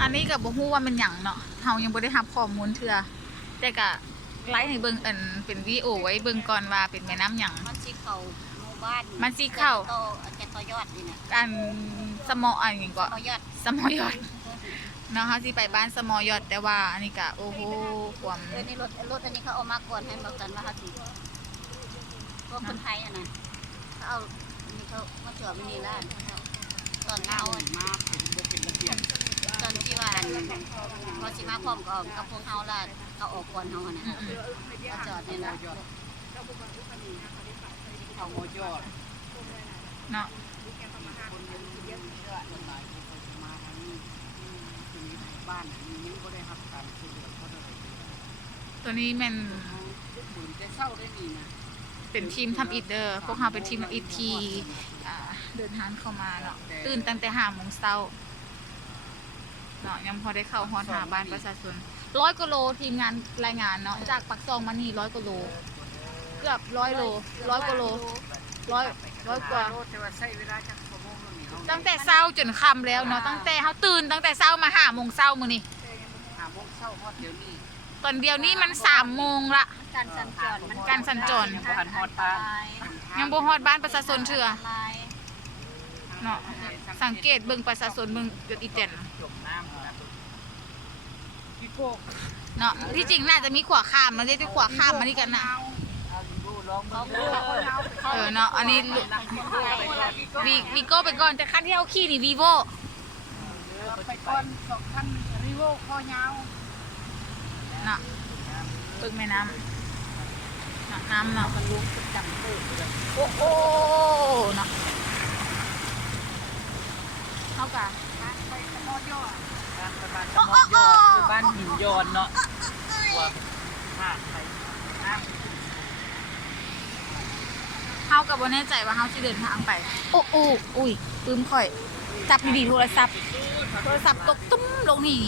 อันนี้กับบ่ฮู้ว่ามันหยังเนาะเฮายังบ่ได้รับข้อมูลเทื่อแต่ก็ไลฟ์ให้เบิ่งอันเป็นวิดีโอไว้เบิ่งก่อนว่าเป็นแม่น้ำหยังมันสิเข้าหมู่บ้านมันสิเข้าแกต่อยอดนี่น่ะอันสมออันหยังก็ต่อยอดสมอยอดเนาะเฮาสิไปบ้านสมอยอดแต่ว่าอันนี้ก็โอ้โหความ นี่รถอันนี้เขาเอามาก่อนให้บอกกันว่าเขาสิพวกคนไทยอ่ะนะเขาเอาอันนี้เขามาจอดไว้นี่ร้านตอนเรามาเป็นระเบียบตอนที่ว่าพอสิมาพร้อมกับพวกเฮาล่ะเขาออกก่อนเฮาน่ะก็จอดนี่ล่ะเขาโมยอดเนาะบ้านนี้ก็ได้รับการช่วยเหลือเขาได้ตัวนี้แม่นเป็นทีมทำอิฐเด้อพวกเราเป็นทีมทำอิฐที่เดินทางเข้ามาเนาะตื่นตั้งแต่5 โมงเช้าเนาะยังพอได้เข้าฮอดหาบ้านประชาชน100 กว่าโลทีมงานรายงานเนาะจากปักซองมานี่100 กว่าโลเกือบ100 โล100 กว่าโล100 กว่าตั้งแต่เช้าจนค่ำแล้วเนาะตั้งแต่เฮาตื่นตั้งแต่เช้ามา5 โมงเช้ามื้อนี้5 โมงเช้าฮอดเดี๋ยวนี้ตอนเดียวนี้มัน3 โมงละการสัญจรยังบ่ฮอดบ้านประชาชนเถื่อเนาะสังเกตเบิ่งประชาชนเบิ่งยศอีเต็นเนาะที่จริงน่าจะมีขวาข้ามมันได้ที่ขวาข้ามมานี่กันนะเนาะอันนี้วีโก้ไปก่อนแต่คันที่เอาขี่นี่วีโวไปก่อน2 คันรีโวคอยาวเนาะปึกแม่น้ำน้ำเนาะมันลุกจังเลยโอ้โหเนาะเท่ากันไปสมอยอดบ้านสมอยอดคือบ้านหินยอนเนาะตัวผ่านไปเฮากับบ่แน่ใจว่าเฮาสิเดินทางไปโอ้อุ้ยปื้มข่อยจับดีๆโทรศัพท์ตกตุ้มลงนี่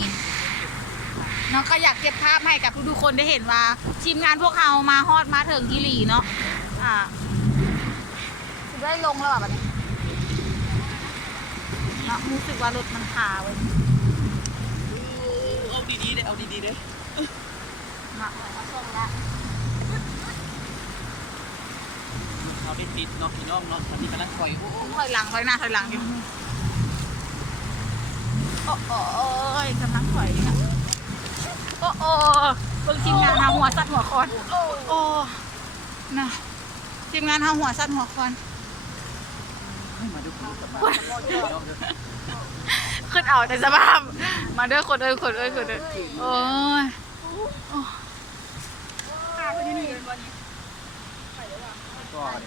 เนาะก็อยากเก็บภาพให้กับทุกๆคนได้เห็นว่าทีมงานพวกเรามาฮอดมาถึงอีหลีเนาะสิได้ลงแล้วแบบนี้เนาะรู้สึกว่ารถมันพาไว้เอาดีๆเด้เอาดีๆเด้เนาะเราได้ติดเนาะพี่น้องเนาะตอนนี้กำลังถอยถอยหลังอยู่โอ้ยกำลังถอยเนี่ยโอ้เบิ่งทีมงานหาหัวสัตว์หัวคอนโอ้นะทีมงานหาหัวสัตว์หัวคอนขึ้นเอาแต่สภาพมาเด้อคนเอ้ยโอ้ยก่อน